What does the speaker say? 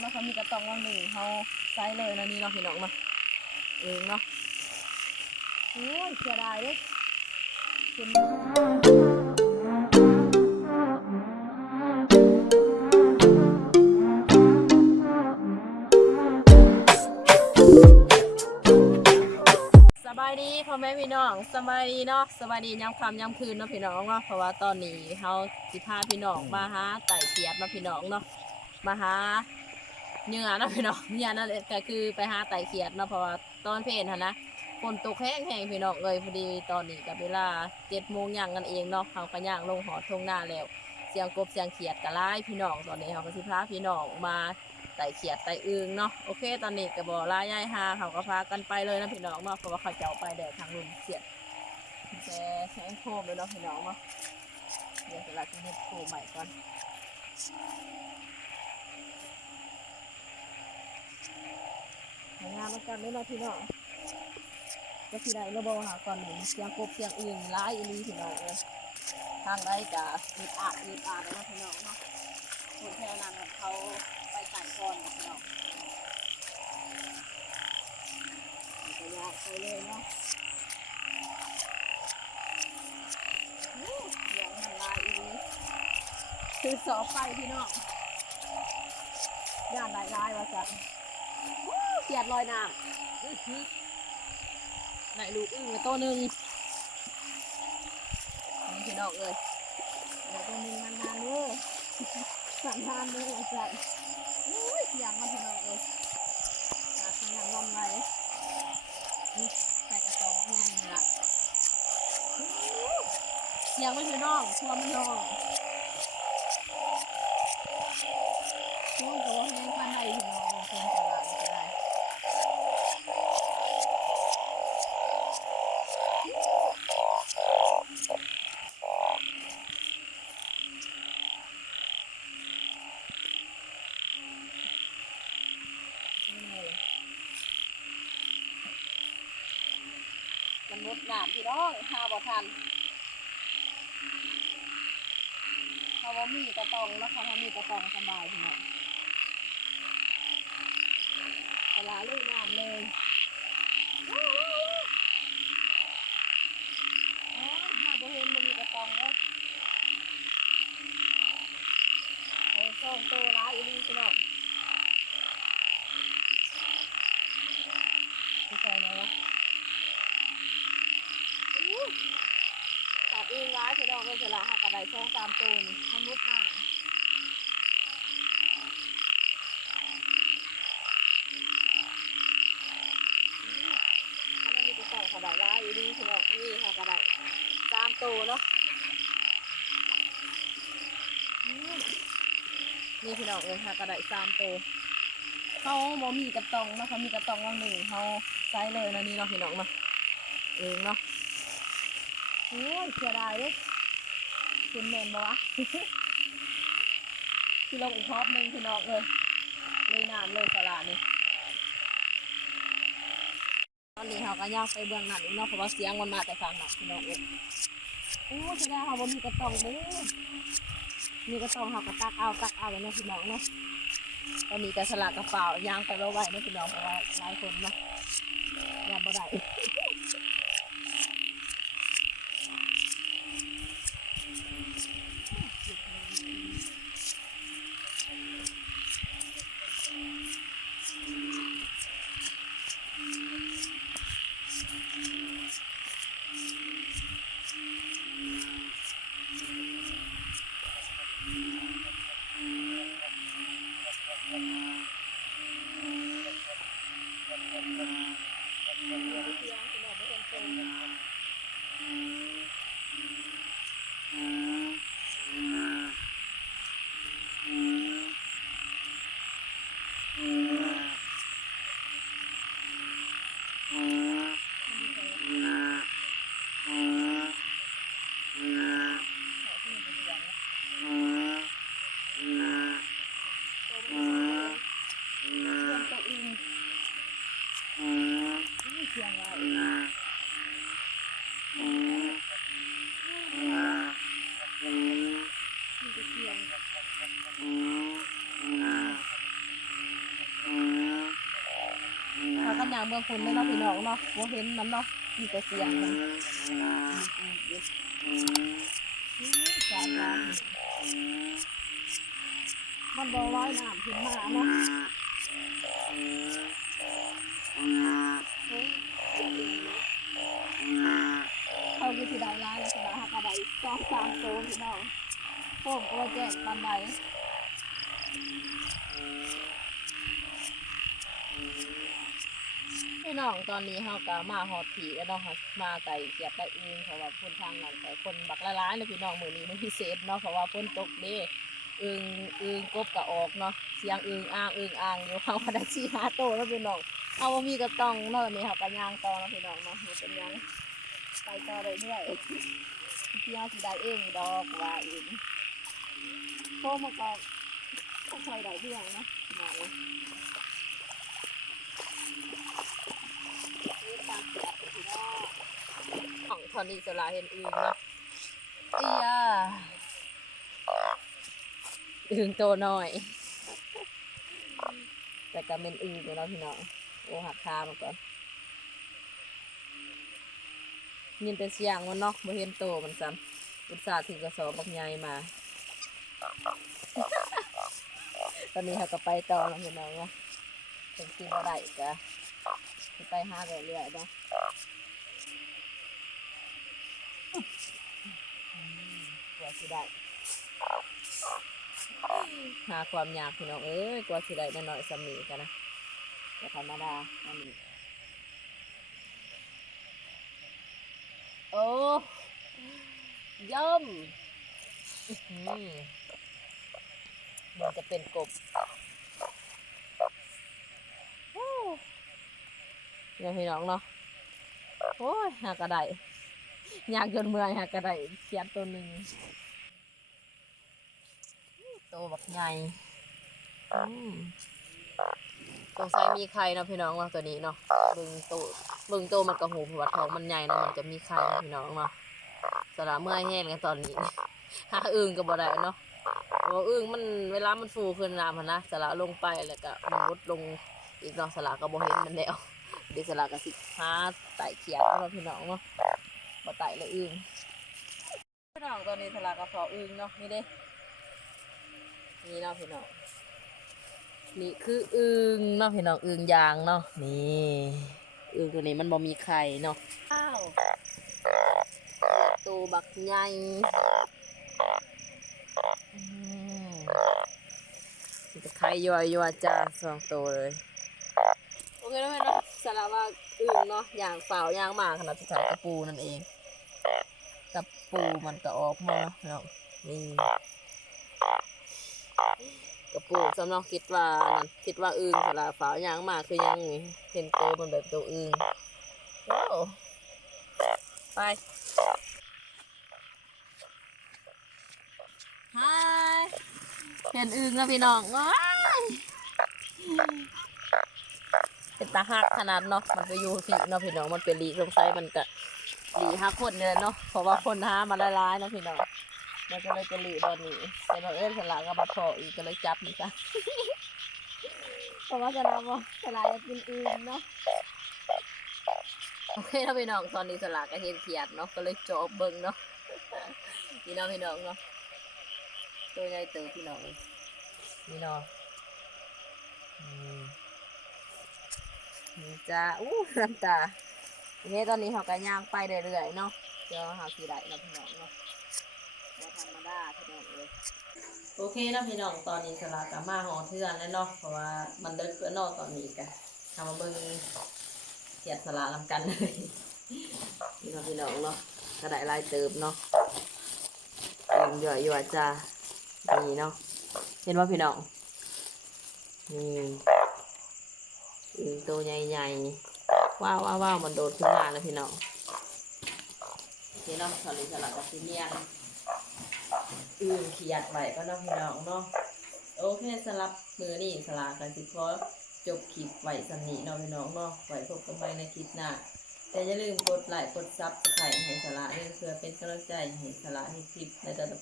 แล้วเขามีกระตองว่างหนึ่งเขาใส่เลยนะนี่เนาะพี่น้องเนาะเองเนาะโอ้ยเสียดายเลยคุณสบายดีพ่อแม่พี่น้องสบายดีเนาะสบายดียามค่ำยามคืนเนาะพี่น้องเนาะเพราะว่าตอนนี้เขาสิพาพี่น้องมาหาไต่เขียดเนาพี่น้องเนาะมาหา เหงื่อนะพี่น้องเหงื่อนั่นแหละก็คือไปหาไต่เขียดเนาะเพราะว่าตอนเพลนหั่นนะฝนตกแห้งแห้งพี่น้องเลยพอดีตอนนี้กับเวลาเจ็ดโมงย่างกันเองเนาะเขาก็ย่างลงหอทงหน้าแล้ว เสียงกบเสียงเขียดกระไล่พี่น้องตอนนี้เขาก็สิพาพี่น้องมาไต่เขียดไต่อึงเนาะโอเค ตอนนี้ก็บอกลาย่ายฮาเขาก็พากันไปเลยนะพี่น้องเนาะเพราะว่าเขาจะเอาไปแดดทางลุมเขียดแต่ใช้โคมเลยเนาะพี่น้องเนาะเดี๋ยวสลักจะเฮ็ดโคมใหม่ก่อน ทำงานมาก่อนไม่รอพี่น้องก็ที่ใดเราบอหาก่อนหนึ่งเสียงกบเสียงอื่นร้ายอีนีพี่น้องเลยทางได้กะมีอาดมีอาดแล้วพี่น้องเนาะคนแถวนั้นเขาไปไต่ก่อนพี่น้องก็ยากไปเลยเนาะเสียงมันลายอีนีคือสอบไปพี่น้องย่านลายลายว่าจะ เสียดลอยน้ำอื้อหือไหนลูกอึ้งกับตัวหนึ่งนี่พี่น้องเลยเดี๋ยวตัวหนึ่งมันทานเด้อสั่งทานเด้ออาจารย์อุ้ยเสียงมันพี่น้องเลยหาขยันลมไหลนี่ใส่กระสอบง่ายนี่ละอู้เสียงมันพี่น้องชัวมันน้องช่วงตัวแห้งปานใดพี่น้องเพิ่นจะลายจะได้ มันม ดน้ำพี่น้องหาบ่ทันเาว่ามีกระตองแล้วเขามีกระตองสบายพี่น้องตลาลุยน้ำเลยว้าวว้าวว้าวอ๋อหาบ่เห็นมันมีกระตองแล้วโอ้ส่องตัวร้ายอีนี่พี่น้องไปใส่ไหนวะ อู้ตัดเอ งร้ายพี่น้องก็จะละหักกระไดช่องตามตูนมันมุดหน้าถ้ามันมีกระต่องกระไดร้ายอยู่ดีพี่น้องนี่หักกระไดตามตูเนาะนี่พี่น้องเลยหักกระไดตามตูเขาบ่มีกระตองนะเขามีกระตองว่างหนึ่งเขาใช้เลยนะนี่เนาะพี่น้องเนาเองเนาะ โอ้ยเสียดายเลยคุณแมนบอว่าที่ลงอีกพอบหนึ่งพี่น้องเลยเลยน้ำเลยสลานี่ตอนนี้เขาก็ย่างไปเบื้องหน้าอีกเนาะเพราะว่าเสียงมันมาแต่ฝั่งหนักพี่น้องเองโอ้แสดงเขาบ่มีกระตองเด้มีกระตองเขาก็ตักเอาตักเอาเลยนะพี่น้องเนาะตอนนี้ก็สลากกระเป๋ายางไปแล้วไว้เนาะพี่น้องเพราะว่าหลายคนเนาะยามบ่ได้างเมืองคุณได้เนาะพี่น้องเนาะบ่เห็นมันเนาะมีแต่เสียงมันอื้อจานลานมันบ่ร้อยน้ำขึ้นมาเนาะเฮ้ยอย่าลืมนะเขาคือสิได้ร้ายแล้วก็ได้หักกระไดสองสามโตพี่น้องโป่งโอ้แจ้งปันใด พี่น้องตอนนี้เฮาก็มาฮอดผีแล้วเนาะมาไก่เสียบไปอึงเพราะว่าคนทางนั้นแต่คนบักละล้ายเลยพี่น้องมือนี้มันพิเศษเนาะเพราะว่าฝนตกเด้อึงอึงกบก็ออกเนาะเสียงอึงอ่างอึงอ่างอยู่เฮาก็ได้ชี้หาโตแล้วพี่น้องเอาบ่มีก็ต้องเนาะนี่เฮาก็ย่างต่อเนาะพี่น้องเนาะบ่เป็นยังไปต่อได้เรื่อยที่เฮาสิได้เองดอกว่าเองโตมาก็ค่อยได้เรื่องเนาะพี่น้องเนาะ ของทอนิสลาเห็นอื่นเนะอียาอึงโตหน่อย แต่ก็เป็นอึงอยู่เนาพี่น้องโอ้หักคามาก่อนยินแต่เสียงมันเนาะบ่เห็นโตมันซ้ำอุตส่าห์ถือกระสอบบักใหญ่มา ตอนนี้เขาก็ไปต่อแล้วพี่น้องเนาะ เป็นสิ่งอะไรก็สิไปหาเรื่อยๆนะกว่าสิได้หาความยากพี่น้องเอ้ยกว่าสิได้น้อยสำนีกันนะแต่ธรรมดาอันนี้โอ้ย่อมอื้อหือมันจะเป็นกบโอ้เดี๋ ยวพี่น้องเนาะโอ้ยหากระไดอยากจนเมื่อยหากระไดเขียนตัวหนึ่งโตวบักใหญ่อืมสงสัยมีไข่นะพี่น้องเนาะตัวนี้เนาะบึงโตบึงโตมันกระหูหัวท้องมันใหญ่เนาะมันจะมีไข่นะพี่น้องเนาะสระเมื่อยแห้งกันตอนนี้หาอึ่งก็บ่ได้เนาะว่าอึ่งมันเวลามันฟูขึ้นน้ำนนะสระลงไปแล้วก็มันลดลงอีกเนาะสระก็บ่เห็นมันแล้ว เดี๋ยวสระก็สิหาไต่เขียดเนาะพี่น้องเนาะบ่ไต่เลยอึงพี่น้องตอนนี้ทะลากระเพาะอึงเนาะนี่เด้นี่เนาะพี่น้องนี่คืออึงเนาะพี่น้องอึงยางเนาะนี่อึงตัวนี้มันบ่มีไข่เนาะอ้าวตัวบักใหญ่อืมมันจะไข่ยัวยัวๆจ้าสองตัวเลยโอ เคแล้วแม่เนาะสาระว่าอึ่งเนาะอย่างเปล่าอย่างหมาขนาดสุดท้ายกระปูนั่นเองกระปูมันก็ออกมาเนาะนี่กระปูสำหรับคิดว่านั่นคิดว่าอึ่งสาระเปล่าอย่างหมาคือยังเห็นโตวมันแบบตัวอึ่งว้าวไปฮายเห็นอึ่งแล้วพี่น้องว้าย เป็นตาหักขนาดเนาะมันไปอยู่ฝีเนาะพี่น้องมันเป็นหลีสงสัยมันก็หลีหักคนเนี่ยเนาะเพราะว่าคนหามาละลายๆเนาะพี่น้องมันก็เลยจะหลีตอนนี้แต่เราเอิ้นสลาก็มาพออีกก็เลยจับนี่จ้ะเพราะว่าจะรับว่าสลาจะกินอื่นเนาะโอเคเนาะพี่น้องตอนนี้สลาก็เห็นเขียดเนาะก็เลยจอบเบิ่งเนาะพี่น้องพี่น้องเนาะตัวใหญ่เติบพี่น้องนี่เนาะอืม นี่จ้าอู้น้ำตาทีนี้ตอนนี้เขาก็ย่างไปเรื่อยๆเนาะเดี๋ยวหาสีได้เนาะพี่น้องเนาะธรรมดาพี่น้องเลยโอเคนะพี่น้องตอนนี้สลากกมาหอเทือนแล้วเนาะเพราะว่ามันเลิกเกินเนอกตอนนี้กันทำมาเบิ่งเสียดสลากนำกันเลยนี่เนาพี่น้องเนาะกระไดลายเติมเนาะเอ็มหย่อยหย่อยจ้านี่เนาะเห็นว่าพี่น้องนี่ อึงตัวใหญ่ๆ ว้าวว้าวว้าวมันโดดขึ้นมาแล้วพี่น้องพี่น้องสลิสลัดกับพี่เมียนอึงเขียดไว้ก็น้องพี่น้องเนาะโอเคสำหรับมือนี่สลากกันสิพอจบคลิปไว้สำนีเนาะพี่น้องเนาะไหวพบกันใหม่ในคลิปหน้าแต่อย่าลืมกดไลค์กดซับสไครต์ให้สาระด้วยเพื่อเป็นกำลังใจให้สาระให้คลิปในต่อไป